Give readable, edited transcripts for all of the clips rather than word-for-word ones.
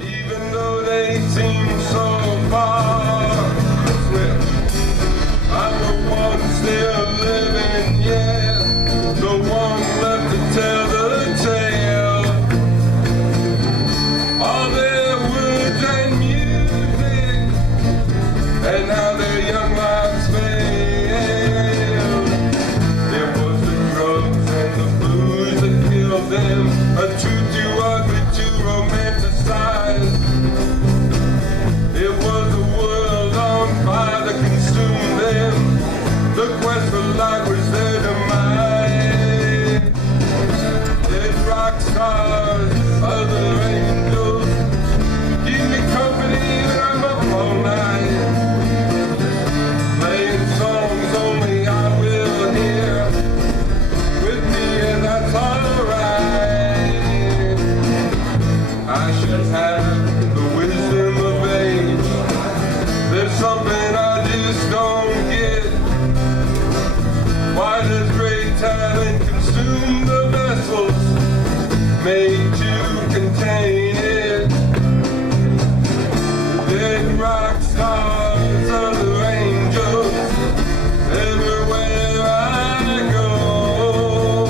even though they seem so far. I'm the one still living, yeah, the one left to tell the tale. All their words and music, and how their young lives failed. It was the drugs and the booze that killed them, a truth too ugly to romanticize. It was a world on fire that consumed them. The quest for light was their demise. Dead rock stars, other angels, keep me company when I'm up all night. Playing songs only I will hear with me, and that's alright. I should have the wisdom of age. There's something I just don't get. Why does great talent consume the vessels made to contain it? Dead rock stars, other angels, everywhere I go,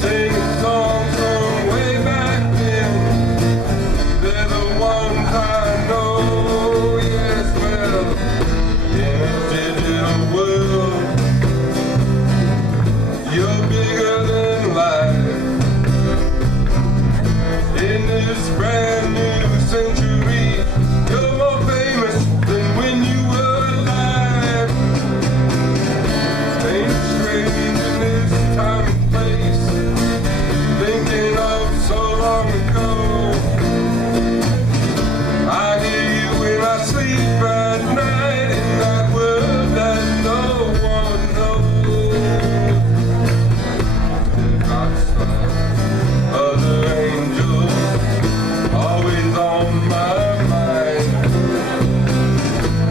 singing songs from way back then. They're the ones I know, yes, well, in a digital world, you're bigger than life. In this brand new century, you're more famous than when you were alive. Ain't strange in this time and place, thinking of so long ago. I hear you when I sleep at night in that world that no one knows. Other angels, always on my mind,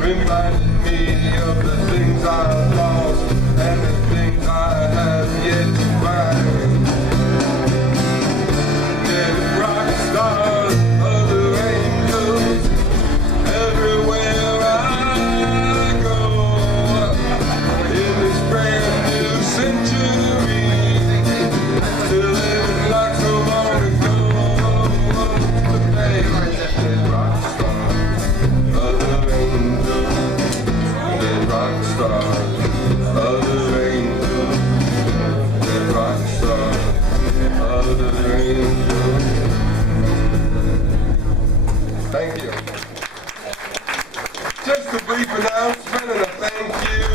reminding me of the things I've lost and the things I have yet to find. Dead rock stars, other angels, everywhere I go, in this brand new century, still living like so long ago. Hey, dead rock stars, other angels, dead rock stars, other angels, dead rock stars, other angels. Thank you. Just a brief announcement and a thank you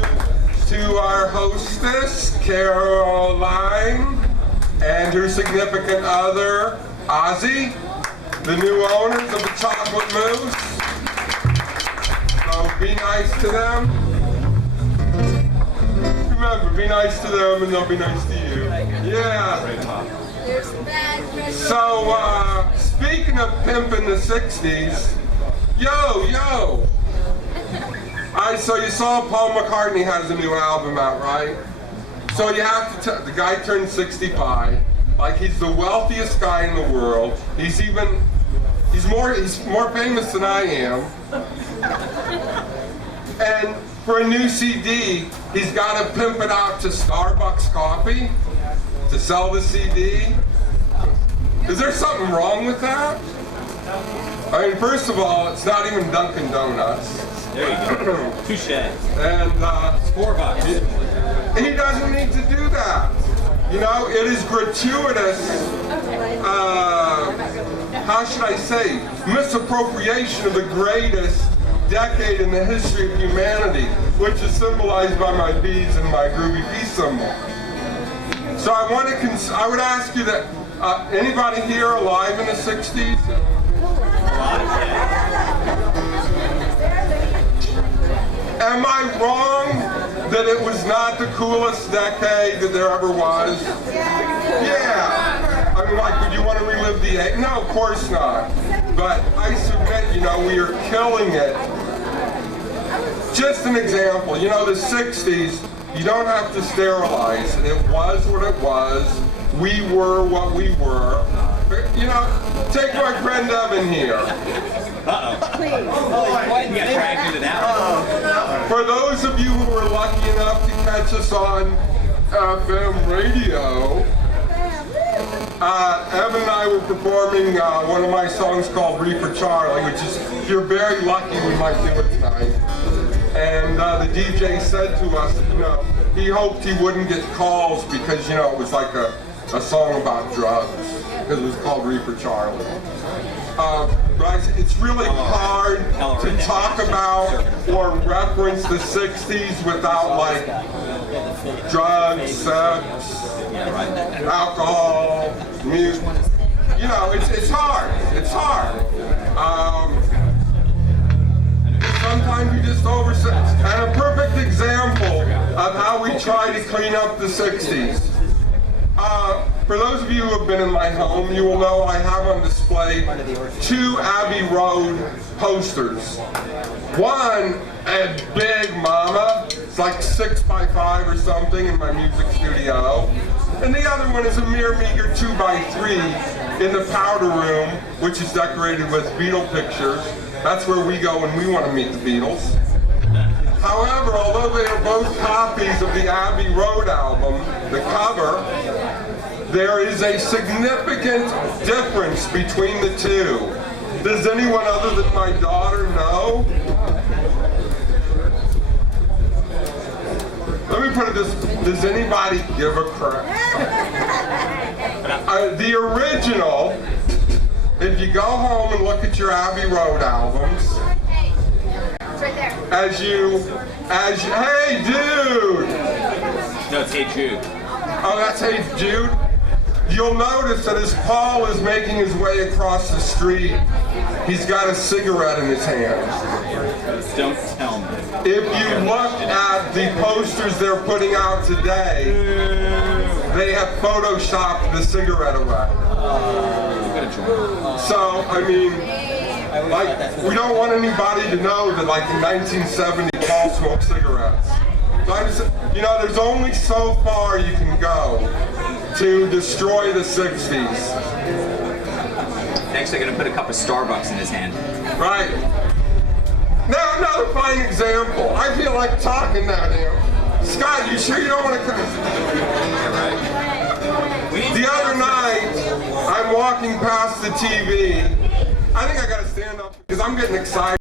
to our hostess, Caroline, and her significant other, Ozzy, the new owners of the Chocolate Moose. So be nice to them. Remember, be nice to them and they'll be nice to you. Yeah. So, speaking of pimping the 60s, yo! So you saw Paul McCartney has a new album out, right? So you have to the guy turned 65, like he's the wealthiest guy in the world. He's more famous than I am. And for a new CD, he's got to pimp it out to Starbucks Coffee to sell the CD. Is there something wrong with that? I mean, first of all, it's not even Dunkin' Donuts. There you go. Touche. And $4. he doesn't need to do that. You know, it is gratuitous, how should I say, misappropriation of the greatest decade in the history of humanity, which is symbolized by my beads and my groovy peace symbol. So I would ask you that, anybody here alive in the 60s? Am I wrong that it was not the coolest decade that there ever was? Yeah. I mean, like, would you want to relive the 80s? No, of course not. But I submit, you know, we are killing it. Just an example, you know, the 60s, you don't have to sterilize it. It was what it was. We were what we were. You know, take my friend Evan here. You got dragged into that. For those of you who were lucky enough to catch us on FM radio, Evan and I were performing one of my songs called Reefer Charlie, which is, if you're very lucky, we might do it tonight. And the DJ said to us, you know, he hoped he wouldn't get calls because, you know, it was like a song about drugs, because it was called Reefer Charlie. But it's really hard to talk about or reference the 60s without, like, drugs, sex, alcohol, music. You know, it's hard. It's hard. Sometimes we just oversell. And a perfect example of how we try to clean up the 60s. For those of you who have been in my home, you will know I have on display 2 Abbey Road posters. One, a big mama, it's like 6 by 5 or something in my music studio. And the other one is a mere meager 2 by 3 in the powder room, which is decorated with Beatle pictures. That's where we go when we want to meet the Beatles. However, although they are both copies of the Abbey Road album, the cover, there is a significant difference between the two. Does anyone other than my daughter know? Let me put it this, does anybody give a crap? The original, if you go home and look at your Abbey Road albums, It's right there. hey dude! No, it's Hey Jude. Oh, that's Hey Jude? You'll notice that as Paul is making his way across the street, he's got a cigarette in his hand. Don't tell me. If you look at the posters they're putting out today, they have photoshopped the cigarette away. So, I mean, like, we don't want anybody to know that, like, in 1970, Paul smoked cigarettes. So I just, you know, there's only so far you can go to destroy the 60s. Next, they're going to put a cup of Starbucks in his hand. Right. Now, another fine example. I feel like talking now, damn. Scott, you sure you don't want to come? The other night, I'm walking past the TV. I think I got to stand up because I'm getting excited.